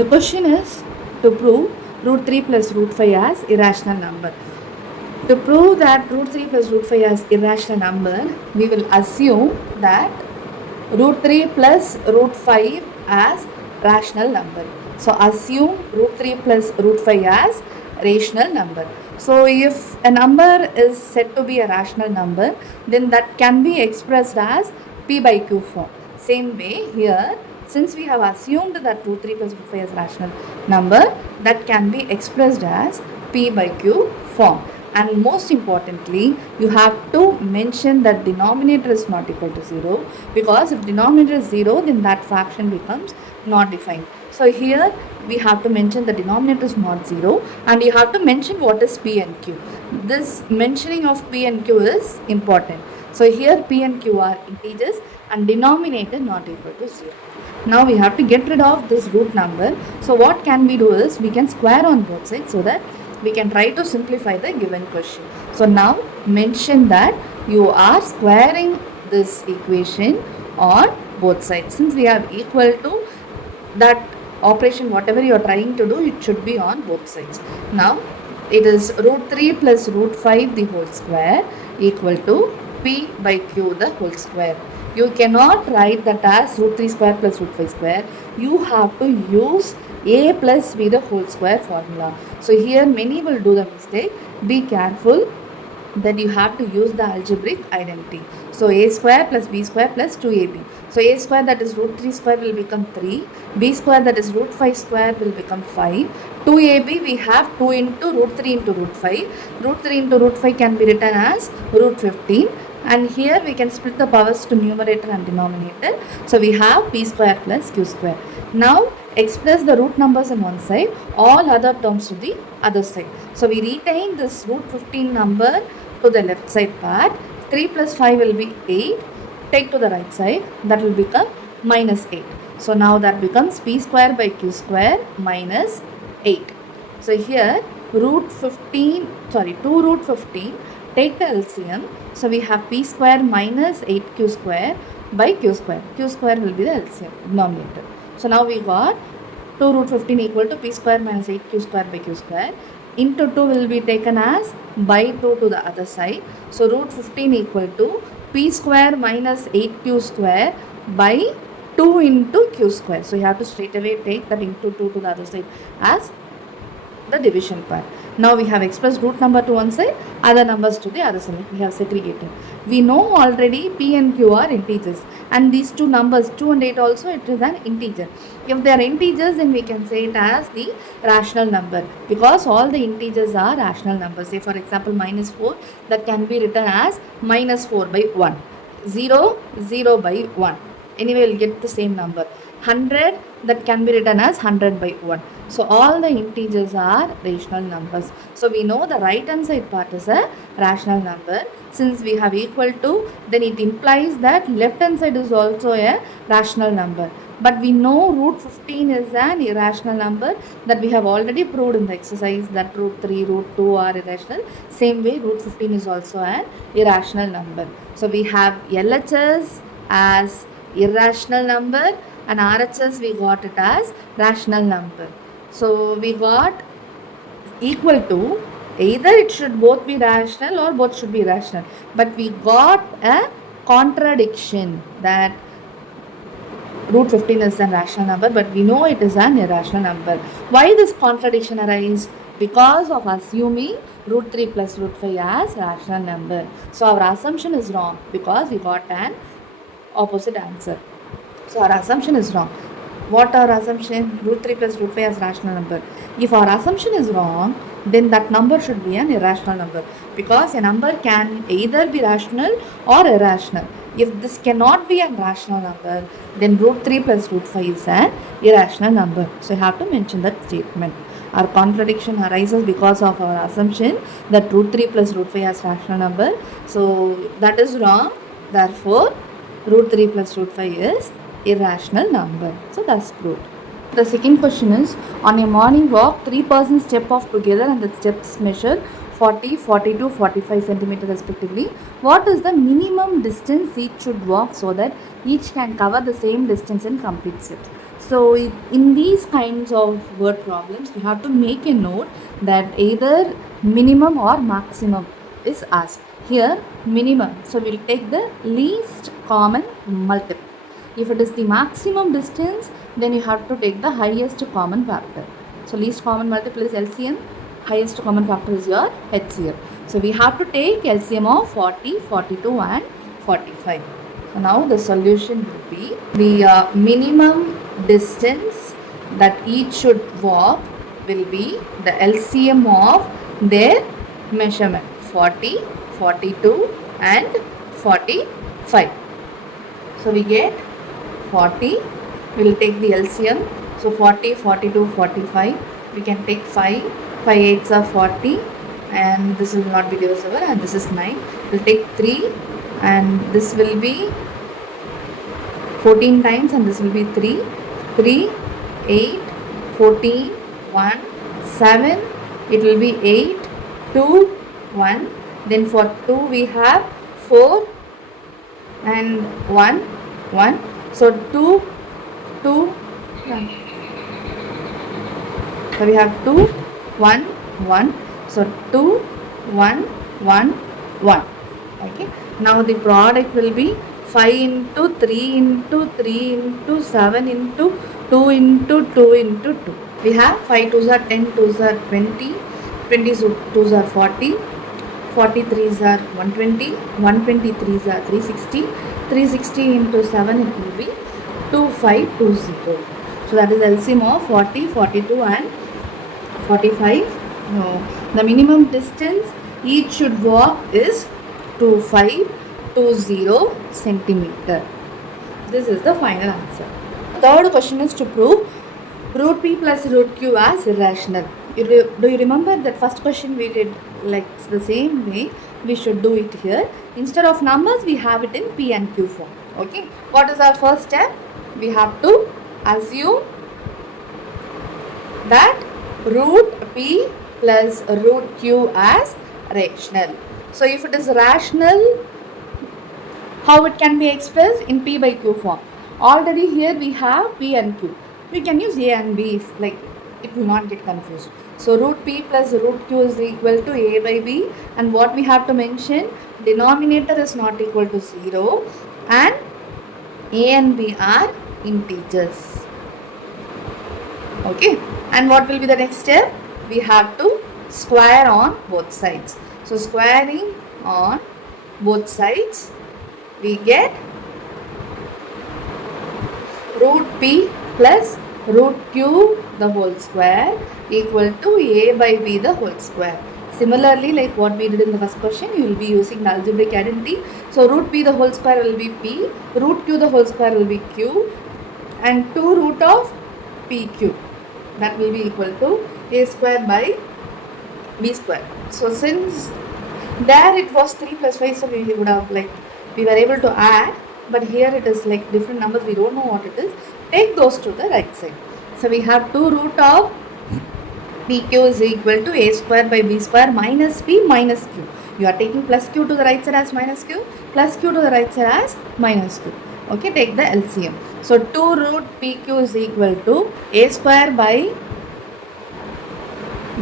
The question is to prove root 3 plus root 5 as irrational number. To prove that root 3 plus root 5 as irrational number, we will assume that root 3 plus root 5 as rational number. So assume root 3 plus root 5 as rational number. So if a number is said to be a rational number, then that can be expressed as p by q form. Same way here, since we have assumed that root 3 plus root 5 is rational number, that can be expressed as p by q form. And most importantly, you have to mention that denominator is not equal to 0, because if denominator is 0, then that fraction becomes not defined. So here we have to mention the denominator is not 0, and you have to mention what is p and q. This mentioning of p and q is important. So here p and q are integers and denominator not equal to 0. Now we have to get rid of this root number. So what can we do is we can square on both sides so that we can try to simplify the given question. So now mention that you are squaring this equation on both sides. Since we have equal to that operation, whatever you are trying to do, it should be on both sides. Now it is root 3 plus root 5 the whole square equal to p by q the whole square. You cannot write that as root 3 square plus root 5 square. You have to use a plus b the whole square formula. So here many will do the mistake. Be careful that you have to use the algebraic identity. So a square plus b square plus 2ab. So a square, that is root 3 square, will become 3. B square, that is root 5 square, will become 5. 2ab, we have 2 into root 3 into root 5. Root 3 into root 5 can be written as root 15. And here we can split the powers to numerator and denominator. So we have p square plus q square. Now express the root numbers on one side, all other terms to the other side. So we retain this root 15 number to the left side part. 3 plus 5 will be 8. Take to the right side, that will become minus 8. So now that becomes p square by q square minus 8. So here root 15, 2 root 15, take the LCM. So we have p square minus 8q square by q square. Q square will be the LCM denominator. So now we got 2 root 15 equal to p square minus 8q square by q square. Into 2 will be taken as by 2 to the other side. So root 15 equal to p square minus 8q square by 2 into q square. So you have to straight away take that into 2 to the other side as the division part. Now we have expressed root number to one side, other numbers to the other side. We have segregated. We know already p and q are integers, and these two numbers 2 and 8 also, it is an integer. If they are integers, then we can say it as the rational number, because all the integers are rational numbers. Say for example minus 4, that can be written as minus 4 by 1. 0, 0 by 1. Anyway, we'll get the same number. 100, that can be written as 100 by 1. So all the integers are rational numbers. So we know the right hand side part is a rational number. Since we have equal to, then it implies that left hand side is also a rational number. But we know root 15 is an irrational number, that we have already proved in the exercise, that root 3, root 2 are irrational. Same way root 15 is also an irrational number. So we have LHS as irrational number, and RHS we got it as rational number. So we got equal to, either it should both be rational or both should be rational. But we got a contradiction that root 15 is a rational number, but we know it is an irrational number. Why this contradiction arises? Because of assuming root 3 plus root 5 as rational number. So our assumption is wrong, because we got an opposite answer. So our assumption is wrong. What our assumption? Root 3 plus root 5 as rational number. If our assumption is wrong, then that number should be an irrational number, because a number can either be rational or irrational. If this cannot be a rational number, then root 3 plus root 5 is an irrational number. So you have to mention that statement. Our contradiction arises because of our assumption that root 3 plus root 5 as rational number. So that is wrong. Therefore, root 3 plus root 5 is irrational number. So that's proved. The second question is, on a morning walk, three persons step off together and the steps measure 40, 42, 45 centimeter respectively. What is the minimum distance each should walk so that each can cover the same distance in complete steps? So in these kinds of word problems, you have to make a note that either minimum or maximum is asked. Here minimum, so we'll take the least common multiple. If it is the maximum distance, then you have to take the highest common factor. So least common multiple is LCM, highest common factor is your HCF. So we have to take LCM of 40, 42 and 45. So now the solution will be the minimum distance that each should walk will be the LCM of their measurement 40, 42 and 45. So we get 40, we will take the LCM. So 40, 42, 45, we can take 5, 5 8s are 40 and this will not be divisible and this is 9. We will take 3 and this will be 14 times and this will be 3, 3, 8, 14, 1, 7, it will be 8, 2, 1. Then for 2 we have 4 and 1, 1. So 2, 2, 1. So we have 2, 1, 1. So 2, 1, 1, 1. Okay. Now the product will be 5 into 3 into 3 into 7 into 2 into 2 into 2. We have 5 2s are 10, 2s are 20, 20 2s are 40, 43s are 120, 123s are 360, 360 into 7 it will be 2520. So that is LCM of 40, 42 and 45. No. The minimum distance each should walk is 2520 centimeter. This is the final answer. Third question is to prove root p plus root q as irrational. Do you remember that first question we did like the same way? We should do it here. Instead of numbers, we have it in p and q form. Okay. What is our first step? We have to assume that root p plus root q as rational. So if it is rational, how it can be expressed in p by q form? Already here we have p and q. We can use a and b if like it will not get confused. So root p plus root q is equal to a by b, and what we have to mention, denominator is not equal to 0 and a and b are integers. Okay, and what will be the next step? We have to square on both sides. So squaring on both sides, we get root p plus root q the whole square equal to a by b the whole square. Similarly, like what we did in the first question, you will be using the algebraic identity. So root p the whole square will be p, root q the whole square will be q, and 2 root of pq, that will be equal to a square by b square. So since there it was 3 plus 5, so we would have like, we were able to add, but here it is like different numbers, we don't know what it is. Take those to the right side. So we have 2 root of pq is equal to a square by b square minus p minus q. You are taking plus q to the right side as minus q, plus q to the right side as minus q. Okay, take the LCM. So 2 root pq is equal to a square by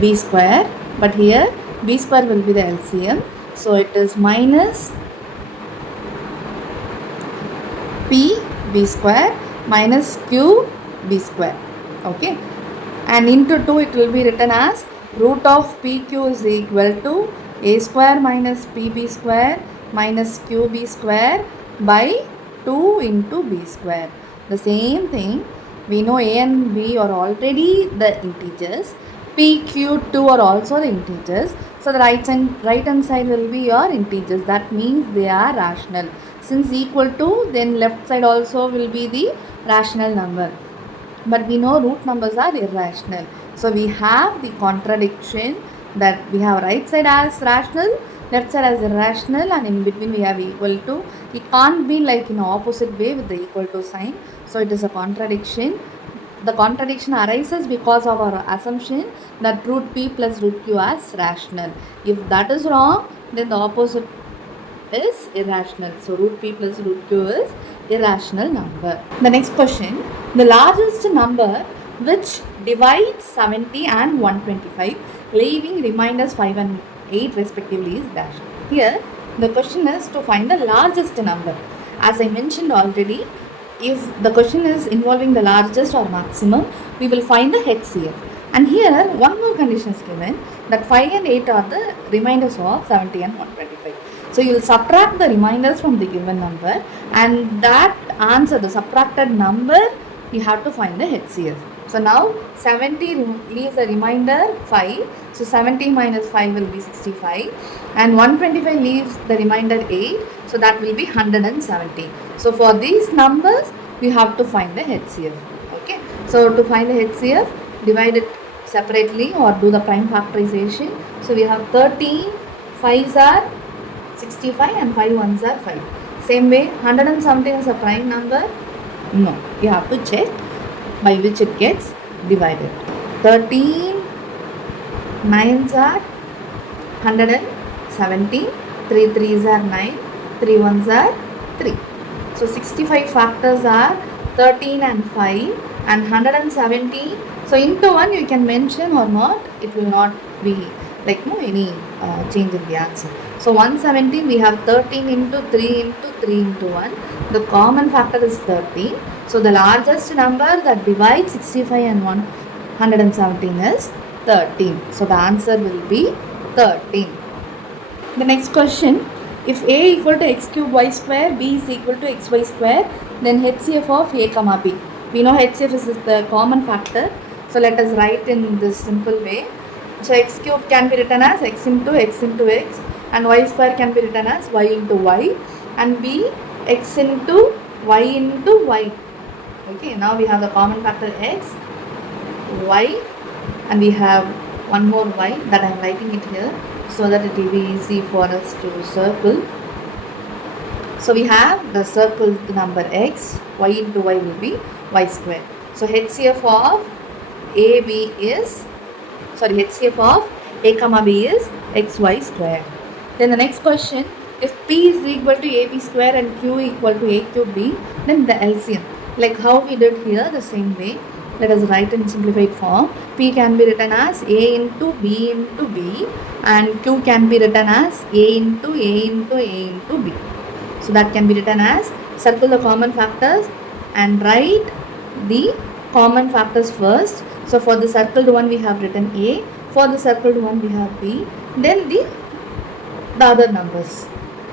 b square, but here b square will be the LCM. So it is minus p b square minus q b square. Okay, and into 2 it will be written as root of pq is equal to a square minus pb square minus qb square by 2 into b square. The same thing, we know a and b are already the integers, p, q, 2 are also the integers. So the right hand side will be your integers. That means they are rational. Since equal to, then left side also will be the rational number. But we know root numbers are irrational. So we have the contradiction that we have right side as rational, left side as irrational, and in between we have equal to. It can't be like in opposite way with the equal to sign. So it is a contradiction. the contradiction arises because of our assumption that root p plus root q is rational. If that is wrong, then the opposite is irrational. So root p plus root q is irrational number. The next question, the largest number which divides 70 and 125, leaving remainders 5 and 8 respectively is dash. Here the question is to find the largest number. As I mentioned already, if the question is involving the largest or maximum, we will find the HCF. And here one more condition is given, that 5 and 8 are the remainders of 70 and 125. So you will subtract the remainders from the given number, and that answer, the subtracted number, you have to find the HCF. So now 70 leaves a remainder 5. So 70 minus 5 will be 65, and 125 leaves the remainder 8. So that will be 170. So for these numbers, we have to find the HCF. Okay. So to find the HCF, divide it separately or do the prime factorization. So we have 13 5s are 65 and 5 1s are 5. Same way, 170 is a prime number? No. You have to check by which it gets divided. 13 9s are 170, 3 3s are 9, 3 1s are 3. So 65 factors are 13 and 5 and 170. So into 1 you can mention or not, it will not be like any change in the answer. So 170, we have 13 into 3 into 3 into 1. The common factor is 13. So the largest number that divides 65 and 117 is 13. So the answer will be 13. The next question, if a equal to x cube y square, b is equal to xy square, then HCF of a comma b. We know HCF is the common factor. So let us write in this simple way. So x cube can be written as x into x, and y square can be written as y into y, and b x into y. Okay, now we have the common factor x, y, and we have one more y that I am writing it here so that it will be easy for us to circle. So we have the circled number x, y into y will be y square. So HCF of HCF of a comma b is xy square. Then the next question, if p is equal to ab square and q equal to a cube b, then the LCM. Like how we did here, the same way. Let us write in simplified form. P can be written as a into b, and q can be written as a into b. So that can be written as, circle the common factors and write the common factors first. So for the circled one we have written a, for the circled one we have b, then the other numbers.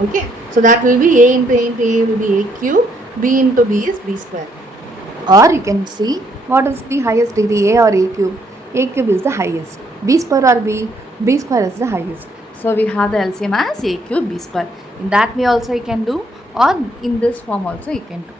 Okay, so that will be a into a will be a cube, b into b is b square. Or you can see what is the highest degree, a or a cube. A cube is the highest. B square or b square is the highest. So we have the LCM as a cube b square. In that way also you can do, or in this form also you can do.